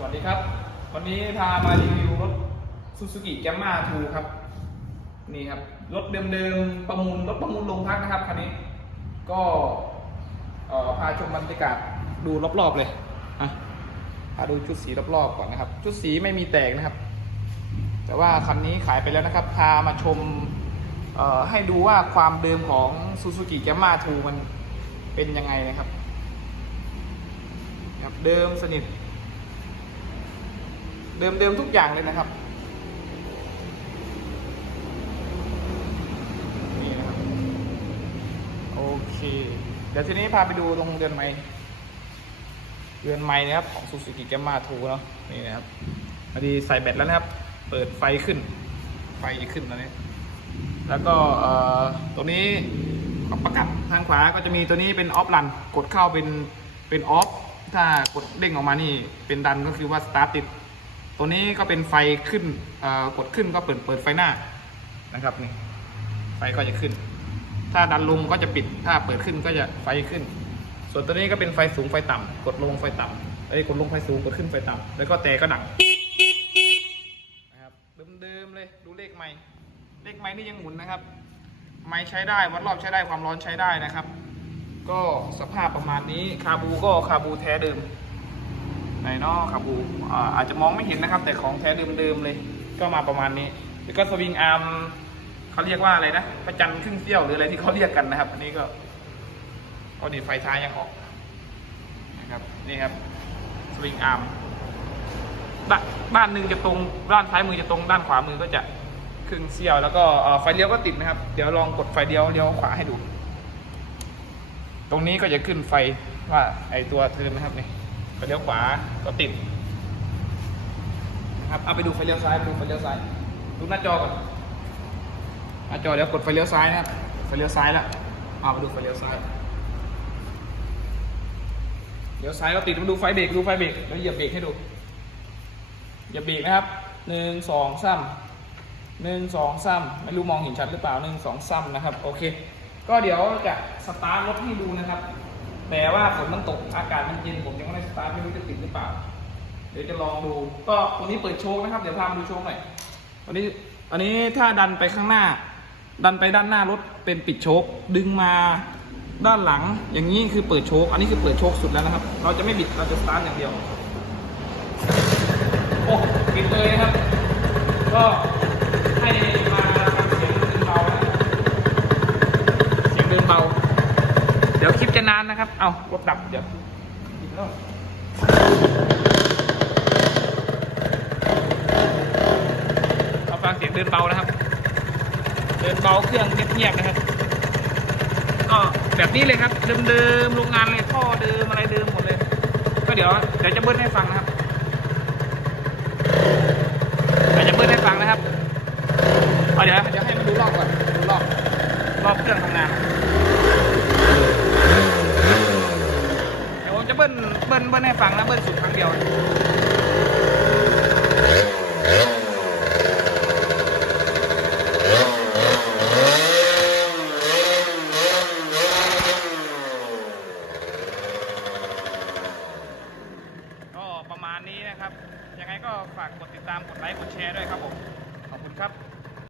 สวัสดีครับ วันนี้พามารีวิวรถ Suzuki g a m m a 2ครับ นี่ครับ รถเดิมๆประมูลรถประมูลโรงพักนะครับคันนี้ ก็พาชมบรรยากาศดูรอบๆเลยอะพาดูชุดสีรอบๆก่อนนะครับ ชุดสีไม่มีแตกนะครับ แต่ว่าคันนี้ขายไปแล้วนะครับ พามาชมให้ดูว่าความเดิมของ Suzuki g a m m a 2มันเป็นยังไงนะครับ เดิมสนิท เดิมๆทุกอย่างเลยนะครับ นี่นะครับ โอเค เดี๋ยวทีนี้พาไปดูตรงเรือนไม้เรือนไม้นะครับ ของ Suzuki g a m m a 2เนาะนี่นะครับพอดีใส่แบตแล้วนะครับ เปิดไฟขึ้น ไฟขึ้นตอนนี้แล้วก็เอ่อตัวนี้ประกับทางขวาก็จะมีตัวนี้เป็นออฟรันกดเข้าเป็นเป็นออฟถ้ากดเด้งออกมานี่เป็นดันก็คือว่าสตาร์ทติด ตัวนี้ก็เป็นไฟขึ้นกดขึ้นก็เปิดเปิดไฟหน้านะครับนี่ไฟก็จะขึ้น ถ้าดันลงก็จะปิด ถ้าเปิดขึ้นก็จะไฟขึ้น ส่วนตัวนี้ก็เป็นไฟสูงไฟต่ำกดลงไฟต่ำไอ้ยกดลงไฟสูงกดขึ้นไฟต่ำแล้วก็แต่ก็ดังนะครับเดิมๆเลยดูเลขไม้เลขไม้นี่ยังหมุนนะครับ ไม้ใช้ได้วัดรอบใช้ได้ความร้อนใช้ได้นะครับ ก็สภาพประมาณนี้คาบูก็คาบูแท้เดิม ในนอกคาบูอ่าอาจจะมองไม่เห็นนะครับ แต่ของแท้เดิมๆเลย ก็มาประมาณนี้ แล้วก็สวิงอาร์มเขาเรียกว่าอะไรนะพระจันครึ่งเสี้ยวหรืออะไรที่เขาเรียกกันนะครับ อันนี้ก็ก็ดีไฟท้ายยังออกนะครับนี่ครับสวิงอาร์มด้านหนึ่งจะตรงด้านซ้ายมือจะตรงด้านขวามือก็จะครึ่งเสี้ยวแล้วก็ไฟเลี้ยวก็ติดนะครับ เดี๋ยวลองกดไฟเลี้ยวเลี้ยวขวาให้ดู ตรงนี้ก็จะขึ้นไฟว่าไอตัวเทิร์นนะครับนี่ ไฟเลี้ยวขวาก็ติดนะครับเอาไปดูไฟเลี้ยวซ้ายไปดูไฟเลี้ยวซ้ายดูหน้าจอก่อนหน้าจอเดี๋ยวกดไฟเลี้ยวซ้ายนะครับไฟเลี้ยวซ้ายล้วเอาไปดูไฟเลี้ยวซ้ายเลี้ยวซ้ายก็ติดมาดูไฟเบรกดูไฟเบรกแล้วเหยียบเบรกให้ดูเหยียบเบรกนะครับหนึ่งสองสามหนึ่งสองสามไม่รู้มองเห็นชัดหรือเปล่าหนึ่งสองสามนะครับโอเค ก็เดี๋ยวจะสตาร์ทรถให้ดูนะครับ แต่ว่าฝนมันตกอากาศมันเย็นผมยังไม่ได้สตาร์ทไม่รู้จะติดหรือเปล่า เดี๋ยวจะลองดู ก็ตัวนี้เปิดโชคนะครับ เดี๋ยวพามาดูโชคหน่อยวันนี้อันนี้ถ้าดันไปข้างหน้า ดันไปด้านหน้ารถเป็นปิดโชคดึงมาด้านหลัง อย่างนี้คือเปิดโชคอันนี้คือเปิดโชคสุดแล้วนะครับ เราจะไม่บิดเราจะสตาร์ทอย่างเดียวโอ้ปิดเลยนะครับ ก็ให้มาทำเสียงเบานะเสียงเดินเบา เดี๋ยวคลิปจะนานนะครับ เอารถดับ เดี๋ยวเอาฟังเสียงเดินเบานะครับ เดินเบาเครื่องเงียบๆนะครับ ก็แบบนี้เลยครับ เดิมๆโรงงานเลยท่อเดิมอะไรเดิมหมดเลย ก็เดี๋ยวเดี๋ยวจะเบิ้ลให้ฟังนะครับเดี๋ยวจะเบิ้ลให้ฟังนะครับ เอาเดี๋ยวเดี๋ยวให้มาดูรอบก่อน เบิ้ลให้ฟังนะเบิ้ลสุดครั้งเดียวก็ประมาณนี้นะครับ ยังไงก็ฝากกดติดตามกดไลค์กดแชร์ด้วยครับผม ขอบคุณครับ